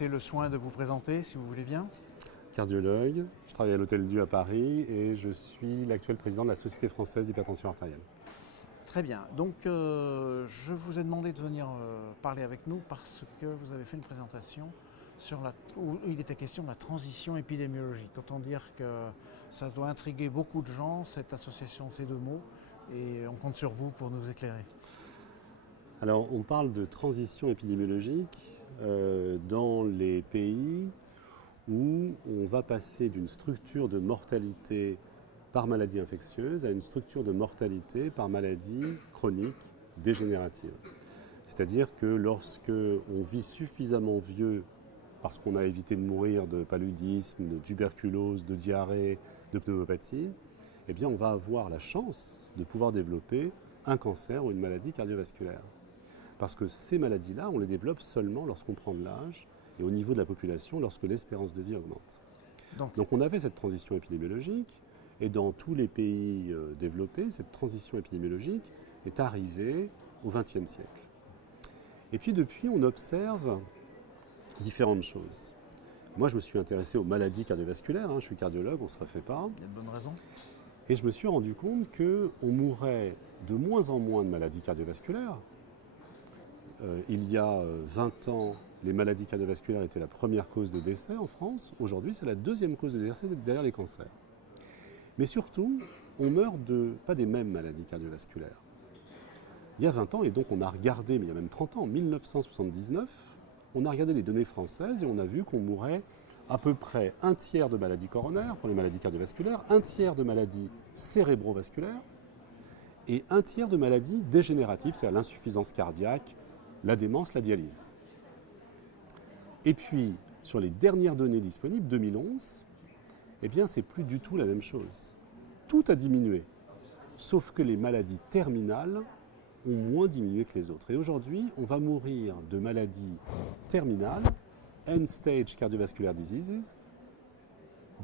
laisser le soin de vous présenter, si vous voulez bien. Cardiologue, je travaille à l'Hôtel Dieu à Paris et je suis l'actuel président de la Société française d'hypertension artérielle. Très bien. Donc, je vous ai demandé de venir parler avec nous parce que vous avez fait une présentation où il était question de la transition épidémiologique. Autant dire que ça doit intriguer beaucoup de gens, cette association de ces deux mots, et on compte sur vous pour nous éclairer. Alors, on parle de transition épidémiologique dans les pays où on va passer d'une structure de mortalité par maladie infectieuse à une structure de mortalité par maladie chronique dégénérative. C'est-à-dire que lorsque on vit suffisamment vieux parce qu'on a évité de mourir de paludisme, de tuberculose, de diarrhée, de pneumopathie, eh bien on va avoir la chance de pouvoir développer un cancer ou une maladie cardiovasculaire. Parce que ces maladies-là, on les développe seulement lorsqu'on prend de l'âge et au niveau de la population, lorsque l'espérance de vie augmente. Donc on avait cette transition épidémiologique, et dans tous les pays développés, cette transition épidémiologique est arrivée au XXe siècle. Et puis depuis, on observe différentes choses. Moi, je me suis intéressé aux maladies cardiovasculaires, je suis cardiologue, on ne se refait pas. Il y a de bonnes raisons. Et je me suis rendu compte qu'on mourait de moins en moins de maladies cardiovasculaires. Il y a 20 ans, les maladies cardiovasculaires étaient la première cause de décès en France. Aujourd'hui, c'est la deuxième cause de décès derrière les cancers. Mais surtout, on meurt pas des mêmes maladies cardiovasculaires. Il y a 20 ans, et donc on a regardé, mais il y a même 30 ans, en 1979, on a regardé les données françaises et on a vu qu'on mourait à peu près un tiers de maladies coronaires pour les maladies cardiovasculaires, un tiers de maladies cérébrovasculaires et un tiers de maladies dégénératives, c'est-à-dire l'insuffisance cardiaque, la démence, la dialyse. Et puis, sur les dernières données disponibles, 2011, eh bien, c'est plus du tout la même chose. Tout a diminué, sauf que les maladies terminales ont moins diminué que les autres. Et aujourd'hui, on va mourir de maladies terminales, end-stage cardiovascular diseases,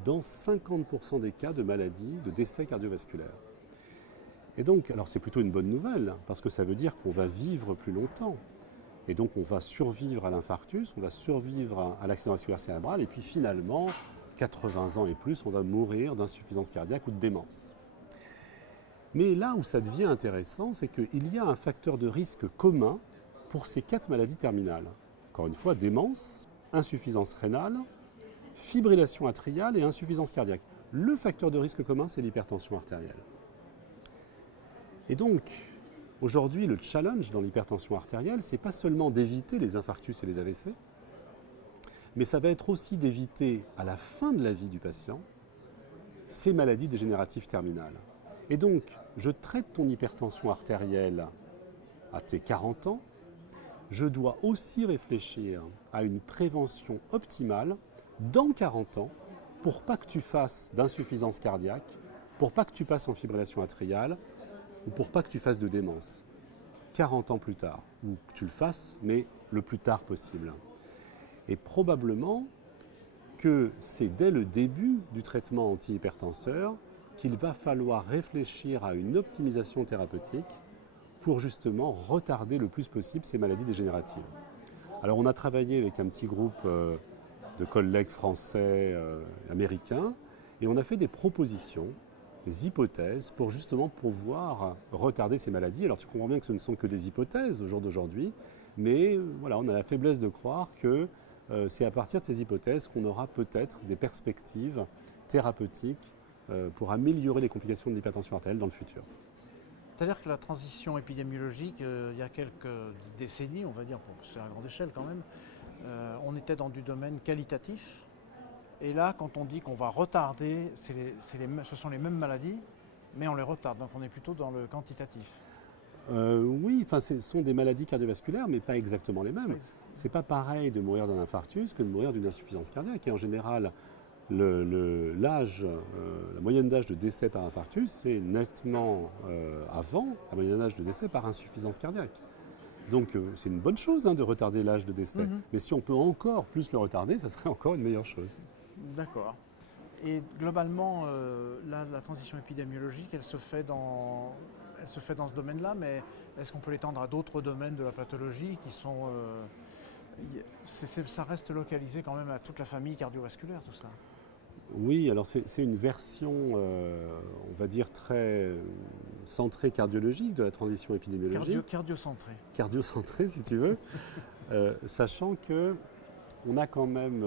dans 50% des cas de maladies, de décès cardiovasculaires. Et donc, alors c'est plutôt une bonne nouvelle, parce que ça veut dire qu'on va vivre plus longtemps. Et donc, on va survivre à l'infarctus, on va survivre à l'accident vasculaire cérébral, et puis finalement, 80 ans et plus, on va mourir d'insuffisance cardiaque ou de démence. Mais là où ça devient intéressant, c'est qu'il y a un facteur de risque commun pour ces 4 maladies terminales. Encore une fois, démence, insuffisance rénale, fibrillation atriale et insuffisance cardiaque. Le facteur de risque commun, c'est l'hypertension artérielle. Et donc, aujourd'hui, le challenge dans l'hypertension artérielle, c'est pas seulement d'éviter les infarctus et les AVC, mais ça va être aussi d'éviter, à la fin de la vie du patient, ces maladies dégénératives terminales. Et donc, je traite ton hypertension artérielle à tes 40 ans, je dois aussi réfléchir à une prévention optimale dans 40 ans pour pas que tu fasses d'insuffisance cardiaque, pour pas que tu passes en fibrillation atriale ou pour pas que tu fasses de démence. 40 ans plus tard, ou que tu le fasses, mais le plus tard possible. Et probablement que c'est dès le début du traitement antihypertenseur qu'il va falloir réfléchir à une optimisation thérapeutique pour justement retarder le plus possible ces maladies dégénératives. Alors on a travaillé avec un petit groupe de collègues français, américains, et on a fait des propositions, des hypothèses pour justement pouvoir retarder ces maladies. Alors tu comprends bien que ce ne sont que des hypothèses au jour d'aujourd'hui, mais voilà, on a la faiblesse de croire que c'est à partir de ces hypothèses qu'on aura peut-être des perspectives thérapeutiques pour améliorer les complications de l'hypertension artérielle dans le futur. C'est-à-dire que la transition épidémiologique, il y a quelques décennies, on va dire, c'est à grande échelle quand même, on était dans du domaine qualitatif. Et là, quand on dit qu'on va retarder, ce sont les mêmes maladies, mais on les retarde. Donc on est plutôt dans le quantitatif. Oui, ce sont des maladies cardiovasculaires, mais pas exactement les mêmes. Oui. C'est pas pareil de mourir d'un infarctus que de mourir d'une insuffisance cardiaque. Et en général, la moyenne d'âge de décès par infarctus, c'est nettement avant la moyenne d'âge de décès par insuffisance cardiaque. Donc c'est une bonne chose de retarder l'âge de décès. Mais si on peut encore plus le retarder, ça serait encore une meilleure chose. D'accord. Et globalement, la transition épidémiologique, elle se fait dans ce domaine-là, mais est-ce qu'on peut l'étendre à d'autres domaines de la pathologie qui sont Ça reste localisé quand même à toute la famille cardiovasculaire, tout ça. Oui, alors c'est une version, on va dire, très centrée cardiologique de la transition épidémiologique. Cardiocentré. Cardiocentrée, si tu veux, sachant que on a quand même,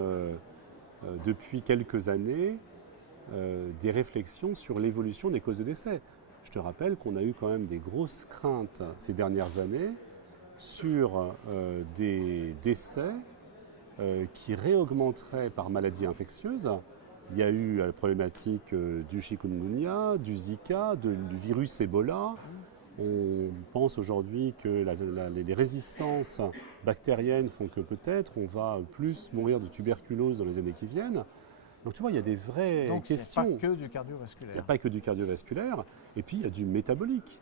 depuis quelques années, des réflexions sur l'évolution des causes de décès. Je te rappelle qu'on a eu quand même des grosses craintes ces dernières années sur des décès qui réaugmenteraient par maladie infectieuse. Il y a eu la problématique du chikungunya, du Zika, du virus Ebola. On pense aujourd'hui que les résistances bactériennes font que peut-être on va plus mourir de tuberculose dans les années qui viennent. Donc tu vois, il y a des vraies questions. Donc il n'y a pas que du cardiovasculaire. Il n'y a pas que du cardiovasculaire, et puis il y a du métabolique.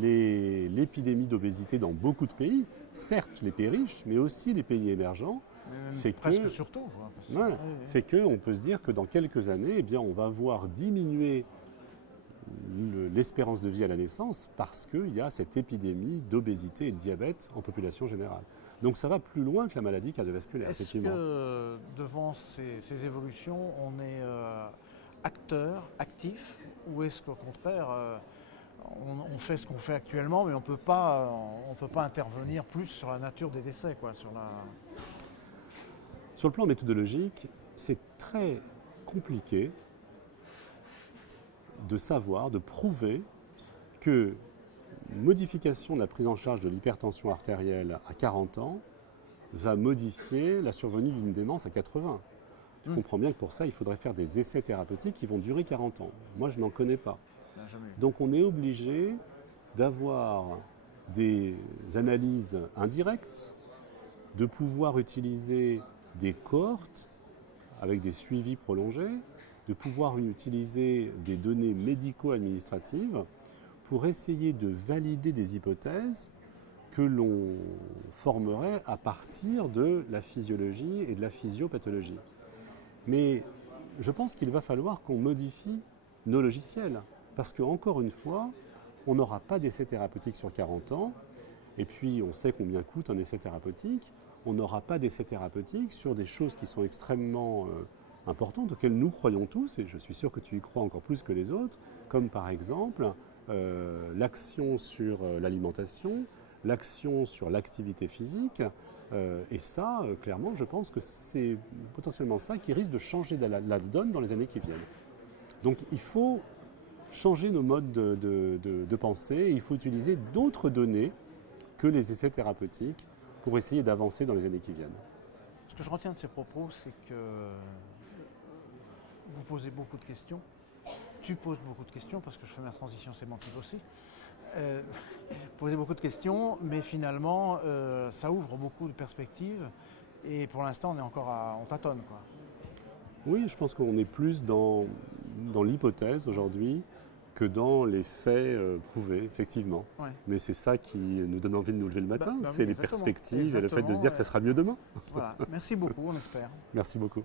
L'épidémie d'obésité dans beaucoup de pays, certes les pays riches, mais aussi les pays émergents, presque surtout. Fait qu'on peut se dire que dans quelques années, eh bien, on va voir diminuer l'espérance de vie à la naissance parce qu'il y a cette épidémie d'obésité et de diabète en population générale. Donc ça va plus loin que la maladie cardiovasculaire, effectivement. Est-ce que devant ces évolutions, on est acteur, actif, ou est-ce qu'au contraire, on fait ce qu'on fait actuellement, mais on ne peut pas intervenir plus sur la nature des décès, quoi, Sur le plan méthodologique, c'est très compliqué de savoir, de prouver que modification de la prise en charge de l'hypertension artérielle à 40 ans va modifier la survenue d'une démence à 80. Tu comprends bien que pour ça, il faudrait faire des essais thérapeutiques qui vont durer 40 ans. Moi, je n'en connais pas. Donc on est obligé d'avoir des analyses indirectes, de pouvoir utiliser des cohortes avec des suivis prolongés, de pouvoir utiliser des données médico-administratives pour essayer de valider des hypothèses que l'on formerait à partir de la physiologie et de la physiopathologie. Mais je pense qu'il va falloir qu'on modifie nos logiciels, parce qu'encore une fois, on n'aura pas d'essai thérapeutique sur 40 ans, et puis on sait combien coûte un essai thérapeutique. On n'aura pas d'essai thérapeutique sur des choses qui sont extrêmement importantes, auxquelles nous croyons tous, et je suis sûr que tu y crois encore plus que les autres, comme par exemple l'action sur l'alimentation, l'action sur l'activité physique, et ça, clairement, je pense que c'est potentiellement ça qui risque de changer la donne dans les années qui viennent. Donc il faut changer nos modes de pensée, et il faut utiliser d'autres données que les essais thérapeutiques pour essayer d'avancer dans les années qui viennent. Ce que je retiens de ces propos, c'est que vous posez beaucoup de questions. Tu poses beaucoup de questions, parce que je fais ma transition sémantique aussi. Posez beaucoup de questions, mais finalement, ça ouvre beaucoup de perspectives. Et pour l'instant, on est encore on tâtonne, quoi. Oui, je pense qu'on est plus dans l'hypothèse aujourd'hui que dans les faits prouvés, effectivement. Ouais. Mais c'est ça qui nous donne envie de nous lever le matin, c'est les perspectives et le fait de se dire que ça sera mieux demain. Voilà. Merci beaucoup, on espère. Merci beaucoup.